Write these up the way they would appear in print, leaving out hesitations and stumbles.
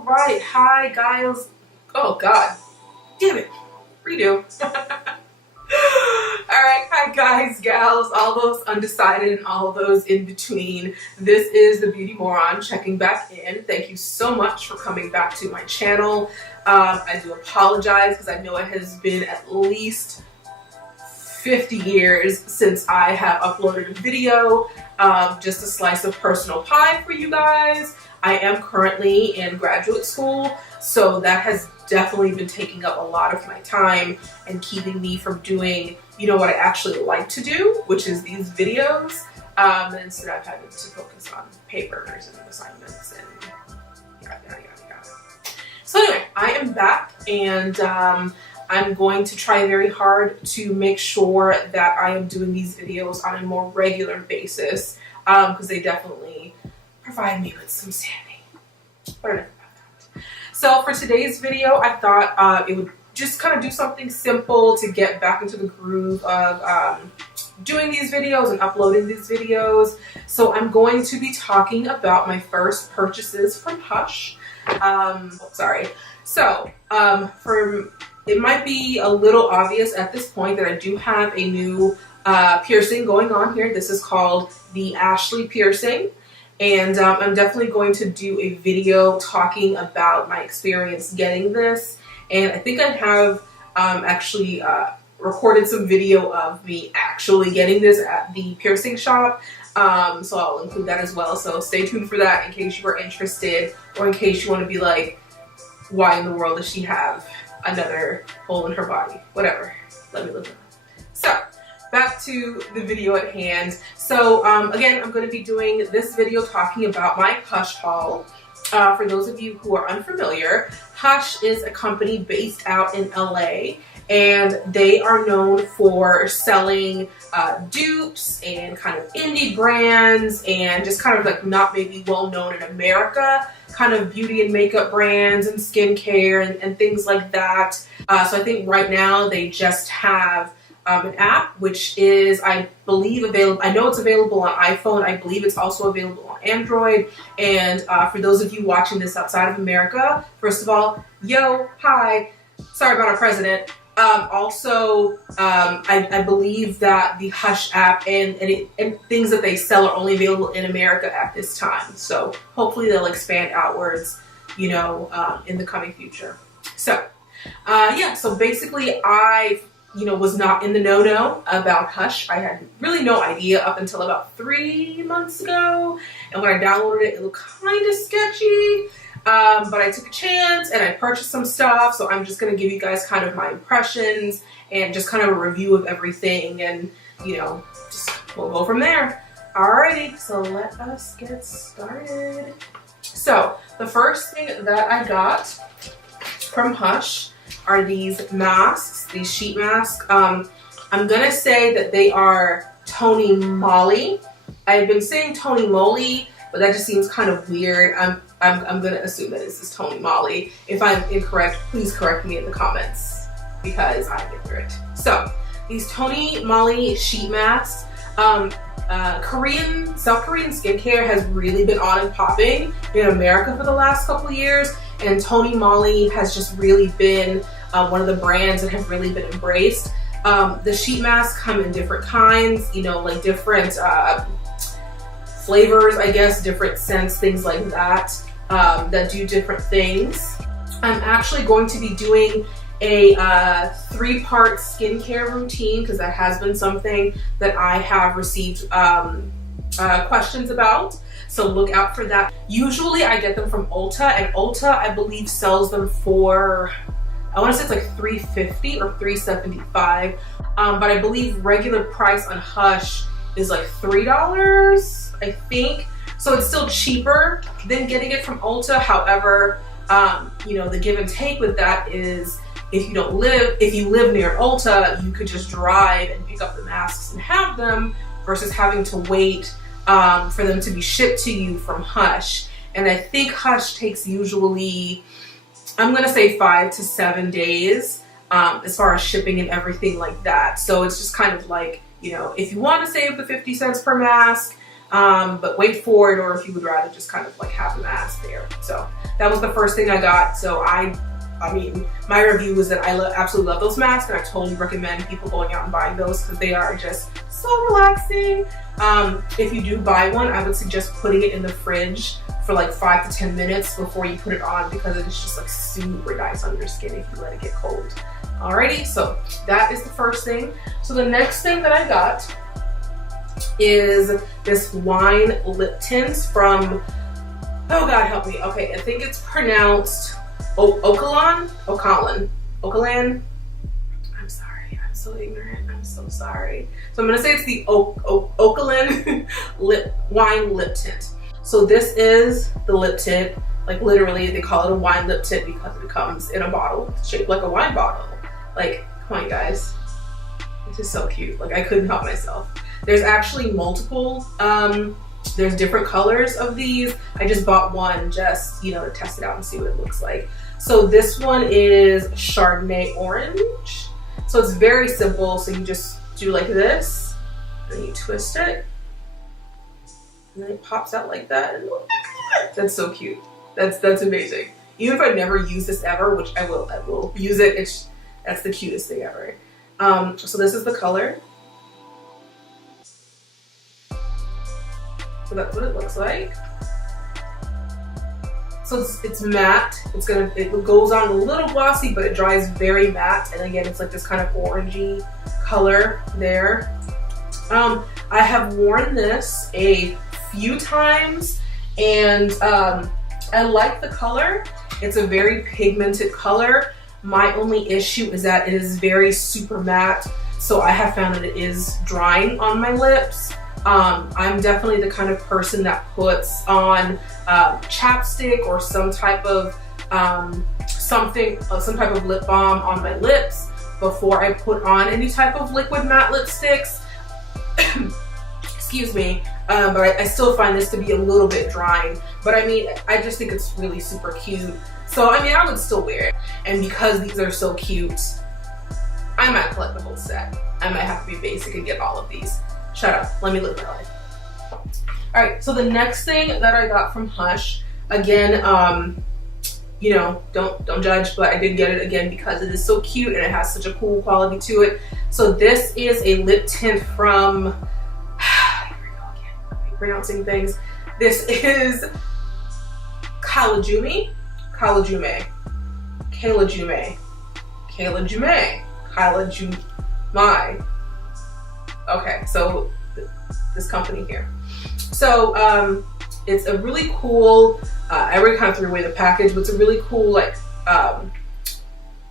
All right, hi guys. Oh God, damn it, redo. All right, hi guys, gals, all those undecided and all those in between. This is TheBeautyMoron checking back in. Thank you so much for coming back to my channel. I do apologize because I know it has been at least 50 years since I have uploaded a video. Just a slice of personal pie for you guys. I am currently in graduate school, so that has definitely been taking up a lot of my time and keeping me from doing, you know, what I actually like to do, which is these videos. And instead I've had to focus on papers and assignments and yada, yada, yada, yada. So anyway, I am back and I'm going to try very hard to make sure that I am doing these videos on a more regular basis because they definitely provide me with some sanity. But enough about that. So for today's video, I thought it would just kind of do something simple to get back into the groove of doing these videos and uploading these videos. So I'm going to be talking about my first purchases from Hush. So it might be a little obvious at this point that I do have a new piercing going on here. This is called the Ashley piercing. And I'm definitely going to do a video talking about my experience getting this. And I think I have actually recorded some video of me actually getting this at the piercing shop. So I'll include that as well. So stay tuned for that in case you are interested or in case you want to be like, why in the world does she have another hole in her body? Whatever. Let me look at it. So back to the video at hand. So again, I'm going to be doing this video talking about my Hush haul. For those of you who are unfamiliar, Hush is a company based out in LA, and they are known for selling dupes and kind of indie brands and just kind of like not maybe well known in America, kind of beauty and makeup brands and skincare and things like that. So I think right now they just have an app, which is, I believe, available. I know it's available on iPhone. I believe it's also available on Android. And for those of you watching this outside of America, first of all, yo, hi, sorry about our president. I believe that the Hush app and things that they sell are only available in America at this time. So hopefully they'll expand outwards, you know, in the coming future. So yeah, so basically I was not in the know about Hush. I had really no idea up until about 3 months ago. And when I downloaded it, it looked kind of sketchy. But I took a chance and I purchased some stuff. So I'm just going to give you guys kind of my impressions and just kind of a review of everything. And, you know, just we'll go from there. Alrighty, so let us get started. So the first thing that I got from Hush are these masks, these sheet masks. I'm gonna say that they are Tony Moly. I've been saying Tony Moly, but that just seems kind of weird. I'm gonna assume that this is Tony Moly. If I'm incorrect, please correct me in the comments because I'm ignorant. So these Tony Moly sheet masks. South Korean skincare has really been on and popping in America for the last couple of years, and Tony Moly has just really been one of the brands that have really been embraced. The sheet masks come in different kinds, you know, like different flavors, I guess, different scents, things like that, that do different things. I'm actually going to be doing a 3-part skincare routine because that has been something that I have received questions about. So look out for that. Usually I get them from Ulta, and Ulta, I believe, sells them for, I want to say it's like $3.50 or $3.75. But I believe regular price on Hush is like $3, I think. So it's still cheaper than getting it from Ulta. However, you know, the give and take with that is if you live near Ulta, you could just drive and pick up the masks and have them versus having to wait for them to be shipped to you from Hush. And I think Hush takes usually, I'm gonna say 5 to 7 days as far as shipping and everything like that. So it's just kind of like, you know, if you want to save the 50 cents per mask, but wait for it, or if you would rather just kind of like have the mask there. So that was the first thing I got. So I mean, my review was that I absolutely love those masks, and I totally recommend people going out and buying those because they are just so relaxing. If you do buy one, I would suggest putting it in the fridge for like 5 to 10 minutes before you put it on, because it is just like super nice on your skin if you let it get cold. Alrighty, so that is the first thing. So the next thing that I got is this wine lip tint from, oh God help me, okay, I think it's pronounced Okalan. I'm sorry, I'm so ignorant, I'm so sorry. So I'm gonna say it's the Okalan wine lip tint. So this is the lip tint, like literally they call it a wine lip tint because it comes in a bottle shaped like a wine bottle. Like, come on guys, this is so cute, like I couldn't help myself. There's actually multiple, there's different colors of these. I just bought one just, you know, to test it out and see what it looks like. So this one is Chardonnay orange. So it's very simple. So you just do like this, and then you twist it, and then it pops out like that. And that's so cute. That's amazing. Even if I never use this ever, which I will use it. That's the cutest thing ever. So this is the color. So that's what it looks like. So it's matte. It goes on a little glossy, but it dries very matte. And again, it's like this kind of orangey color there. I have worn this a few times, and I like the color. It's a very pigmented color. My only issue is that it is very super matte. So I have found that it is drying on my lips. I'm definitely the kind of person that puts on chapstick or some type of some type of lip balm on my lips before I put on any type of liquid matte lipsticks. Excuse me, but I still find this to be a little bit drying. But I mean, I just think it's really super cute. So I mean, I would still wear it. And because these are so cute, I might collect the whole set. I might have to be basic and get all of these. Shut up, let me live my life. All right, so the next thing that I got from Hush, again, you know, don't judge, but I did get it again because it is so cute and it has such a cool quality to it. So this is a lip tint from, here we go again, I'm pronouncing things. This is Kailijumei. Okay, so this company here. So it's a really cool, I already kind of threw away the package, but it's a really cool like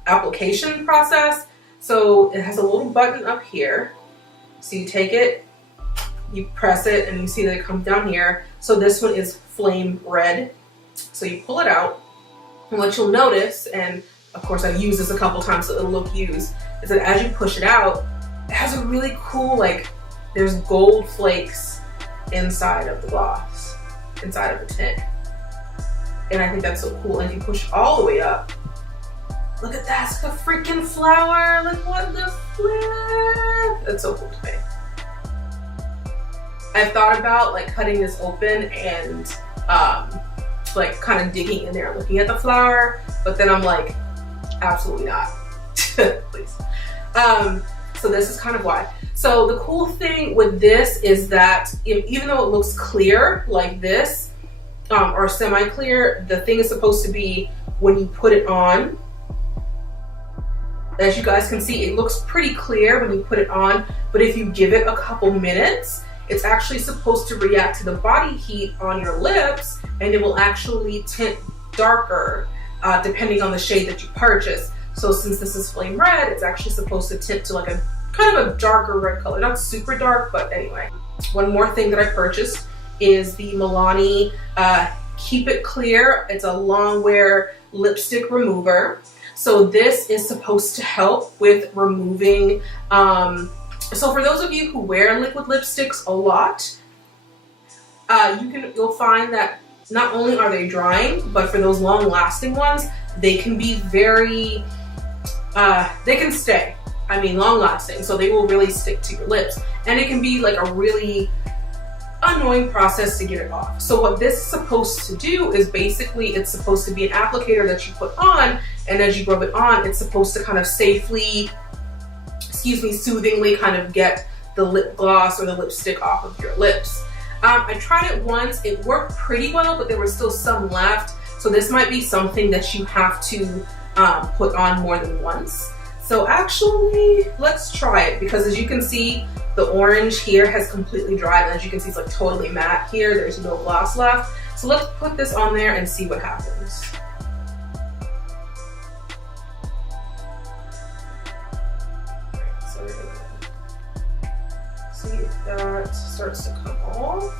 application process. So it has a little button up here. So you take it, you press it, and you see that it comes down here. So this one is flame red. So you pull it out, and what you'll notice, and of course I've used this a couple times so it'll look used, is that as you push it out, it has a really cool, like, there's gold flakes inside of the gloss, inside of the tint. And I think that's so cool. And if you push all the way up, look at that, it's like a freaking flower. Like, what the flip? That's so cool to me. I've thought about like cutting this open and like kind of digging in there, looking at the flower, but then I'm like, absolutely not. Please. So this is kind of why. So the cool thing with this is that even though it looks clear like this, or semi-clear, the thing is supposed to be when you put it on, as you guys can see, it looks pretty clear when you put it on, but if you give it a couple minutes, it's actually supposed to react to the body heat on your lips, and it will actually tint darker depending on the shade that you purchase. So since this is flame red, it's actually supposed to tint to like a kind of a darker red color. Not super dark, but anyway. One more thing that I purchased is the Milani Keep It Clear. It's a Longwear lipstick remover. So this is supposed to help with removing, so for those of you who wear liquid lipsticks a lot, you'll find that not only are they drying, but for those long lasting ones, they can be very, they can stay. I mean, long lasting, so they will really stick to your lips. And it can be like a really, annoying process to get it off. So what this is supposed to do is basically it's supposed to be an applicator that you put on, and as you rub it on, it's supposed to kind of safely, soothingly kind of get the lip gloss or the lipstick off of your lips. I tried it once, it worked pretty well, but there was still some left. So this might be something that you have to put on more than once. So actually, let's try it, because as you can see, the orange here has completely dried, and as you can see, it's like totally matte here. There's no gloss left. So let's put this on there and see what happens. So we're gonna see if that starts to come off.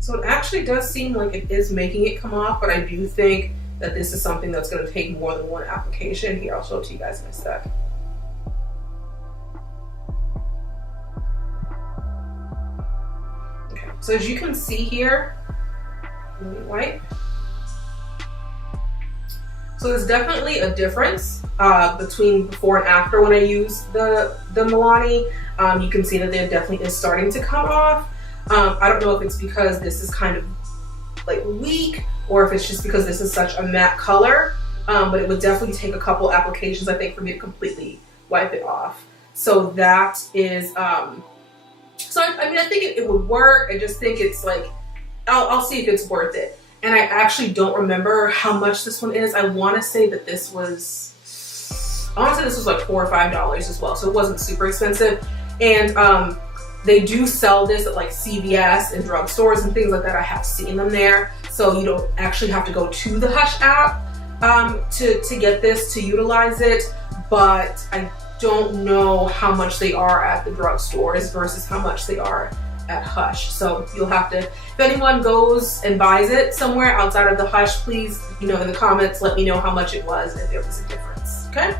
So it actually does seem like it is making it come off, but I do think that this is something that's going to take more than one application. Here, I'll show it to you guys in a sec. Okay, so as you can see here, let me wipe. So there's definitely a difference between before and after when I use the Milani. You can see that there definitely is starting to come off. I don't know if it's because this is kind of like weak, or if it's just because this is such a matte color, but it would definitely take a couple applications, I think, for me to completely wipe it off. So that is, so I mean, I think it would work. I just think it's like, I'll see if it's worth it. And I actually don't remember how much this one is. I want to say that this was, like $4 or $5 as well. So it wasn't super expensive. And they do sell this at like CVS and drugstores and things like that. I have seen them there. So you don't actually have to go to the Hush app to get this, to utilize it. But I don't know how much they are at the drugstores versus how much they are at Hush. So you'll have to, if anyone goes and buys it somewhere outside of the Hush, please, in the comments, let me know how much it was, if there was a difference, okay?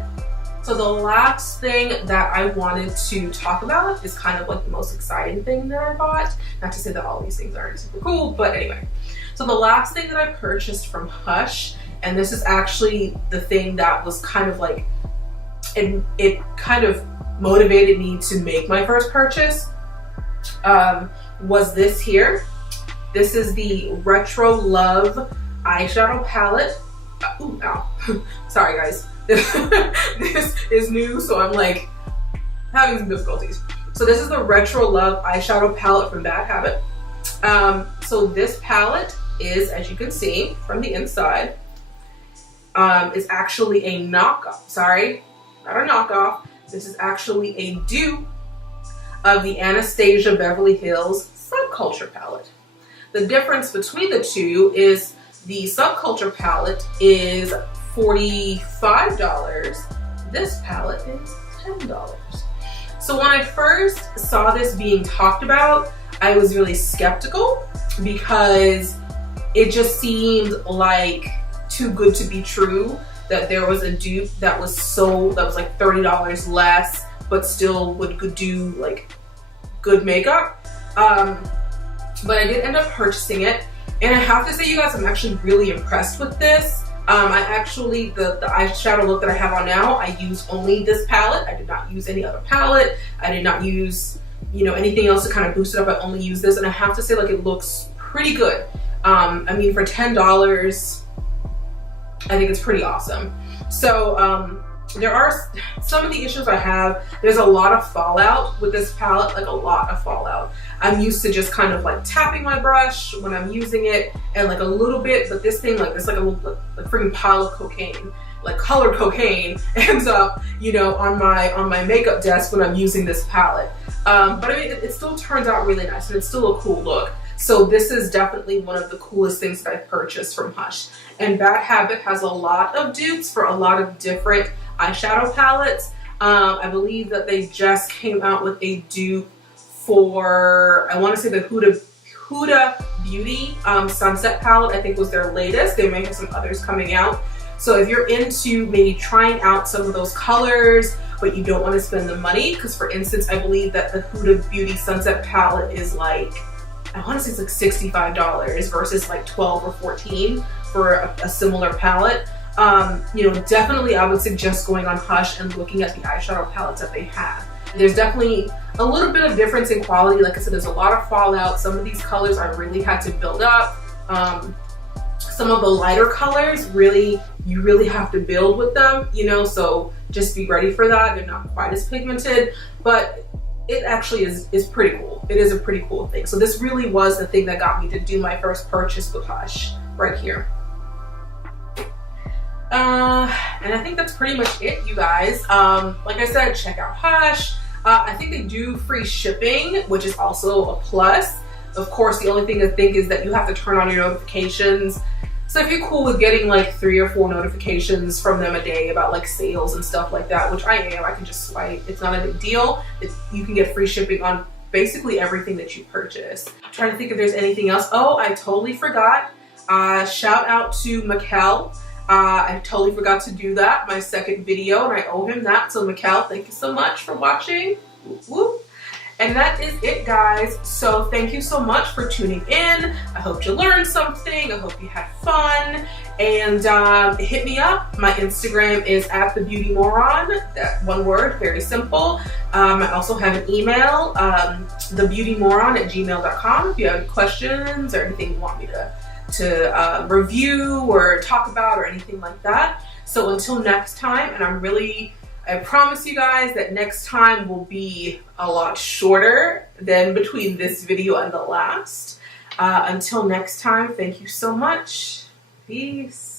So the last thing that I wanted to talk about is kind of like the most exciting thing that I bought. Not to say that all these things aren't super cool, but anyway. So the last thing that I purchased from Hush, and this is actually the thing that was kind of like, it kind of motivated me to make my first purchase, was this here. This is the Retro Love eyeshadow palette. Ooh, ow. Sorry guys. This is new, so I'm like having some difficulties. So this is the Retro Love eyeshadow palette from Bad Habit. So this palette is, as you can see from the inside, is actually a knockoff. Sorry, not a knockoff. This is actually a dupe of the Anastasia Beverly Hills Subculture palette. The difference between the two is the Subculture palette is $45. This palette is $10. So when I first saw this being talked about, I was really skeptical because it just seemed like too good to be true that there was a dupe that was like $30 less, but still would do like good makeup. But I did end up purchasing it, and I have to say, you guys, I'm actually really impressed with this. I actually, the eyeshadow look that I have on now, I use only this palette. I did not use any other palette. I did not use, anything else to kind of boost it up. I only use this, and I have to say, like, it looks pretty good. I mean, for $10, I think it's pretty awesome. So, there are some of the issues I have. There's a lot of fallout with this palette, like a lot of fallout. I'm used to just kind of like tapping my brush when I'm using it and like a little bit, but this thing, like, it's like a little, like freaking pile of cocaine, like colored cocaine ends up, on my makeup desk when I'm using this palette. But I mean, it still turns out really nice, and it's still a cool look. So this is definitely one of the coolest things that I've purchased from Hush. And Bad Habit has a lot of dupes for a lot of different eyeshadow palettes. I believe that they just came out with a dupe for, I want to say, the Huda Beauty Sunset palette, I think was their latest. They may have some others coming out. So if you're into maybe trying out some of those colors, but you don't want to spend the money, because for instance, I believe that the Huda Beauty Sunset palette is like, I want to say it's like $65 versus like $12 or $14 for a similar palette. Definitely I would suggest going on Hush and looking at the eyeshadow palettes that they have. There's definitely a little bit of difference in quality. Like I said, there's a lot of fallout. Some of these colors I really had to build up. Some of the lighter colors, you really have to build with them, you know, so just be ready for that. They're not quite as pigmented, but it actually is pretty cool. It is a pretty cool thing. So this really was the thing that got me to do my first purchase with Hush right here. And I think that's pretty much it, you guys. Like I said, check out Hush. I think they do free shipping, which is also a plus. Of course, the only thing to think is that you have to turn on your notifications. So if you're cool with getting like 3 or 4 notifications from them a day about like sales and stuff like that, which I am, I can just swipe. It's not a big deal. You can get free shipping on basically everything that you purchase. I'm trying to think if there's anything else. Oh, I totally forgot. Shout out to Mikkel. I totally forgot to do that, my second video, and I owe him that. So Mikkel, thank you so much for watching. Whoop, whoop. And that is it, guys. So thank you so much for tuning in. I hope you learned something. I hope you had fun. And hit me up. My Instagram is @TheBeautyMoron. That one word, very simple. I also have an email, TheBeautyMoron@gmail.com. If you have any questions or anything you want me to review or talk about or anything like that. So until next time, and I promise you guys that next time will be a lot shorter than between this video and the last. Until next time, thank you so much. Peace.